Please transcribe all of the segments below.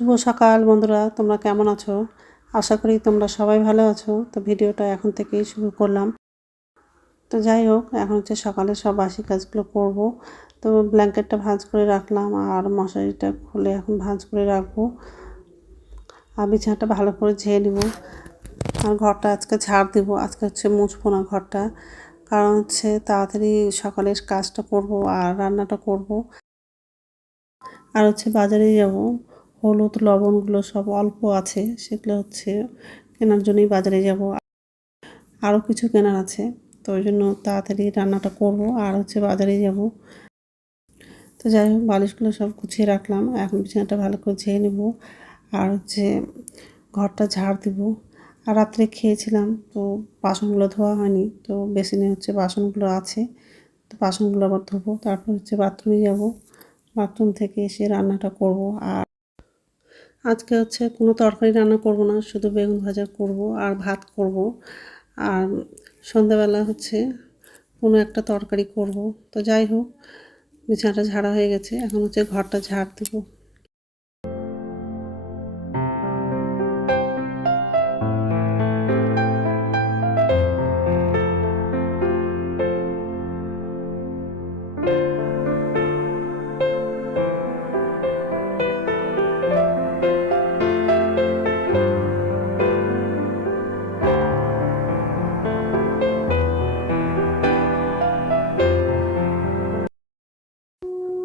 শুভ সকাল বন্ধুরা, তোমরা কেমন আছো? আশা করি তোমরা সবাই ভালো আছো। তো ভিডিওটা এখন থেকেই শুরু করলাম। তো যাই হোক, এখন হচ্ছে সকালে সব বাসি কাজগুলো করব। তো ব্ল্যাঙ্কেটটা ভাঁজ করে রাখলাম আর মশারিটা খুলে এখন ভাঁজ করে রাখব। আর বিছানাটা ভালো করে ঝেয়ে নেব। আর ঘরটা আজকে ঝাড় দেবো। আজকে হচ্ছে মুছবো না ঘরটা। কারণ হচ্ছে তাড়াতাড়ি সকালের কাজটা করব আর রান্নাটা করব। আর হচ্ছে বাজারে যাব। হলুদ, লবণগুলো সব অল্প আছে, সেগুলো হচ্ছে কেনার জন্যই বাজারে যাব। আরও কিছু কেনার আছে, তো ওই জন্য তাড়াতাড়ি রান্নাটা করব আর হচ্ছে বাজারে যাব। তো যাই হোক, বালিশগুলো সব গুছিয়ে রাখলাম, এখন বিছানাটা ভালো করে ঝেয়ে নেব আর হচ্ছে ঘরটা ঝাড় দিব। আর রাত্রে খেয়েছিলাম, তো বাসনগুলো ধোয়া হয়নি, তো বেসিনে হচ্ছে বাসনগুলো আছে, তো বাসনগুলো আবার ধোবো, তারপর হচ্ছে বাথরুমে যাব। বাথরুম থেকে এসে রান্নাটা করব আর আজকে হচ্ছে কোনো তরকারি রান্না করব না, শুধু বেগুন ভাজা করব আর ভাত করব। আর সন্ধ্যাবেলা হচ্ছে কোনো একটা তরকারি করব। তো যাই হোক, বিছানাটা ঝাড়া হয়ে গেছে, এখন হচ্ছে ঘরটা ঝাড় দেবো।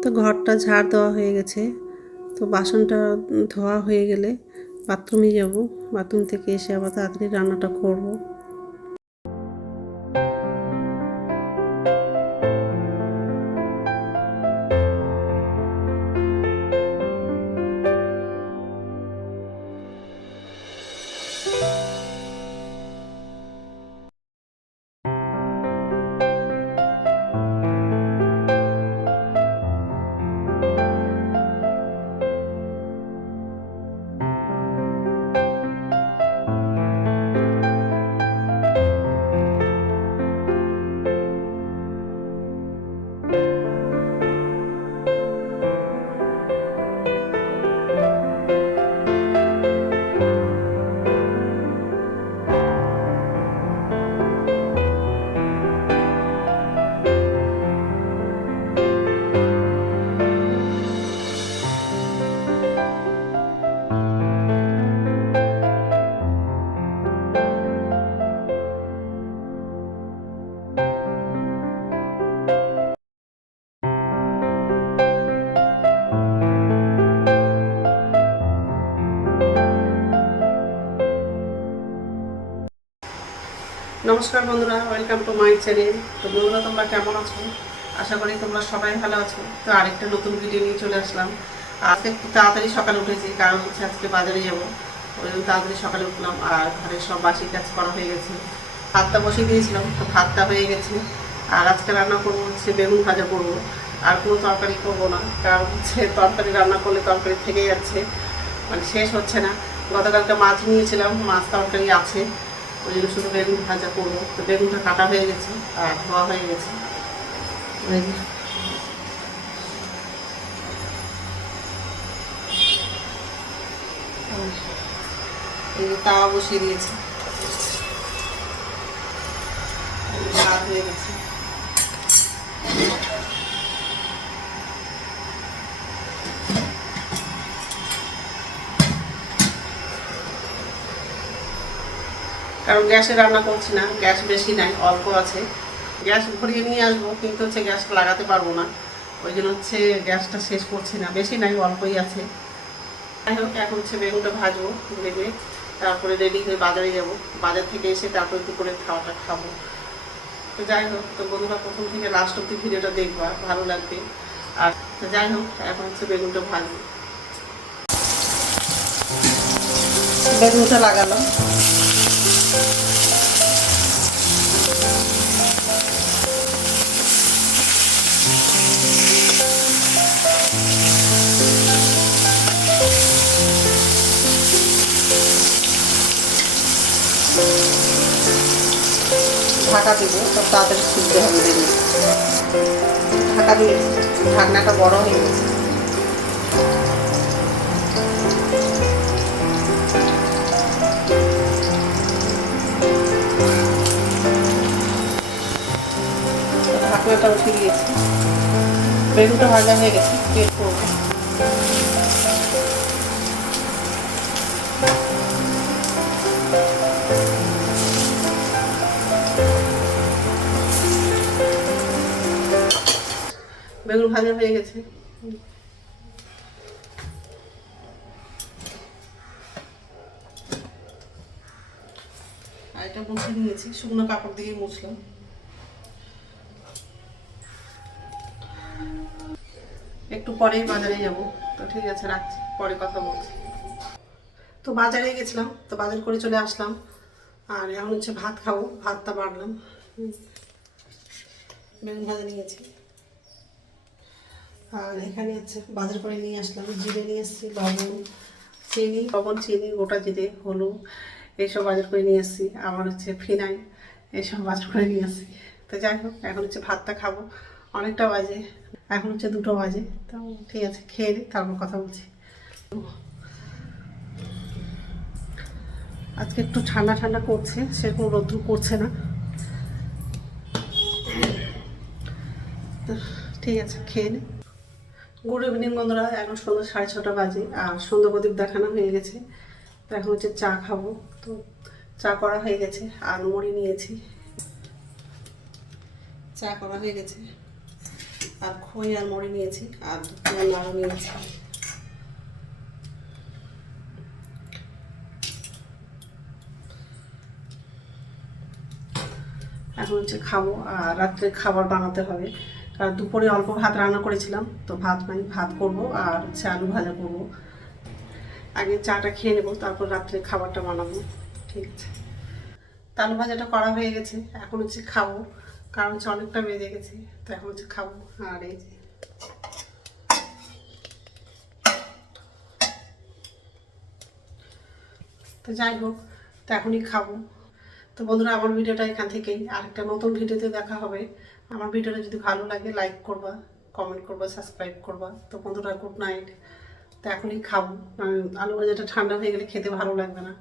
তো ঘরটা ঝাড় দেওয়া হয়ে গেছে। তো বাসনটা ধোয়া হয়ে গেলে বাথরুমে যাব। বাথরুম থেকে এসে আবার তাড়াতাড়ি রান্নাটা করব। নমস্কার বন্ধুরা ওয়েলকাম টু মাই চ্যানেল তো বন্ধুরা, তোমরা কেমন আছো? আশা করি তোমরা সবাই ভালো আছো। তো আরেকটা নতুন ভিডিও নিয়ে চলে আসলাম। আজকে একটু তাড়াতাড়ি সকালে উঠেছি, কারণ হচ্ছে আজকে বাজারে যাব। ওই তাড়াতাড়ি সকালে উঠলাম, আর ঘরের সব বাসি কাজ করা হয়ে গেছে। ভাতটা বসিয়ে দিয়েছিলাম, তো ভাতটা হয়ে গেছে। আর আজকে রান্না করব হচ্ছে বেগুন ভাজা করব। আর কোনো তরকারি করব না, কারণ হচ্ছে তরকারি রান্না করলে তরকারি থেকে যাচ্ছে। মানে শেষ হচ্ছে না। গতকালকে মাছ নিয়েছিলাম, মাছ তরকারি আছে। ওই জন্য শুধু বেগুন ভাজা করব। তো বেগুনটা কাটা হয়ে গেছে আর ধোয়া হয়ে গেছে। এই যে তাওয়া বসিয়ে দিয়েছে। ভাত হয়ে গেছে। কারণ গ্যাসে রান্না করছি না, গ্যাস বেশি নাই, অল্প আছে। গ্যাস ভরিয়ে নিয়ে আসব, কিন্তু হচ্ছে গ্যাসটা লাগাতে পারব না। ওই জন্য হচ্ছে গ্যাসটা শেষ করছি না, বেশি নাই, অল্পই আছে। যাই হোক, এখন হচ্ছে বেগুনটা ভাজবো, ভেজে তারপরে রেডি হয়ে বাজারে যাব। বাজার থেকে এসে তারপরে দুপুরে খাওয়াটা খাব। তো যাই হোক, তো বন্ধুরা, প্রথম থেকে লাস্ট অব্দি ভিডিওটা দেখবা, ভালো লাগবে। আর তো যাই হোক, এখন হচ্ছে বেগুনটা ভাজবো। বেগুনটা লাগালাম। ঢাকা দিব সব তাড়াতাড়ি সিদ্ধ হবে বেরিয়ে ঢাকা দিয়ে ঢাকনাটা বড় হয়ে গেছে। ঢাকনাটা উঠে গিয়েছে বেগুনটা ভাজা হয়ে গেছে, বের করব। বেগুন ভাজা হয়ে গেছে। আর এটা মুছে নিয়েছি, শুকনো কাপড় দিয়ে মুছলাম। একটু পরেই বাজারে যাব। তো ঠিক আছে, রাখছি, পরে কথা বলছি। তো বাজারে গেছিলাম, তো বাজার করে চলে আসলাম। আর এখন হচ্ছে ভাত খাব, ভাতটা বাড়লাম। বেগুন ভাজা নিয়েছি। আর এখানে আছে বাজার করে নিয়ে আসলাম, জিরে নিয়ে এসেছি, লবণ, চিনি। লবণ, চিনি, গোটা জিরে, হলুদ, এইসব বাজার করে নিয়ে এসেছি। আবার হচ্ছে ফিনাই এইসব বাজার করে নিয়ে এসেছি। তো যাই হোক, এখন হচ্ছে ভাতটা খাব। অনেকটা বাজে, এখন হচ্ছে দুটো বাজে। তো ঠিক আছে, খেয়ে নিই তারপর কথা বলছি। আজকে একটু ঠান্ডা ঠান্ডা করছে, সেরকম রোদ্রু করছে না। ঠিক আছে, খেয়ে নিই গুড ইভিনিং বন্ধুরা, এখন সন্ধ্যা সাড়ে ছটা বাজে, আর সন্ধ্যা প্রদীপ দেখানো হয়ে গেছে। তো এখন হচ্ছে চা খাব। তো চা করা হয়ে গেছে আর মুড়ি নিয়েছি। চা করা হয়ে গেছে, আর খই আর মুড়ি নিয়েছি, আর দুটো নাড়ু নিয়েছি। এখন হচ্ছে খাব, আর রাত্রে খাবার বানাতে হবে। আর দুপুরে অল্প ভাত রান্না করেছিলাম। তো ভাত মানে ভাত করব আর হচ্ছে আলু ভাজা করব। আগে চাটা খেয়ে নেব, তারপর রাত্রে খাবারটা বানাবো। ঠিক আছে। আলু ভাজাটা করা হয়ে গেছে। এখন হচ্ছে খাব, কারণ হচ্ছে অনেকটা বেজে গেছে। তো এখন হচ্ছে খাব। আর এই যে তো যাই হোক, তো এখনই খাব। তো বন্ধুরা, আমার ভিডিওটা এখান থেকেই। আরেকটা নতুন ভিডিওতে দেখা হবে। আমার ভিডিওটা যদি ভালো লাগে লাইক করবা কমেন্ট করবা সাবস্ক্রাইব করবা। তো বন্ধুরা গুড নাইট তো এখনই খাব। আলু ভাজাটা ঠান্ডা হয়ে গেলে খেতে ভালো লাগবে না।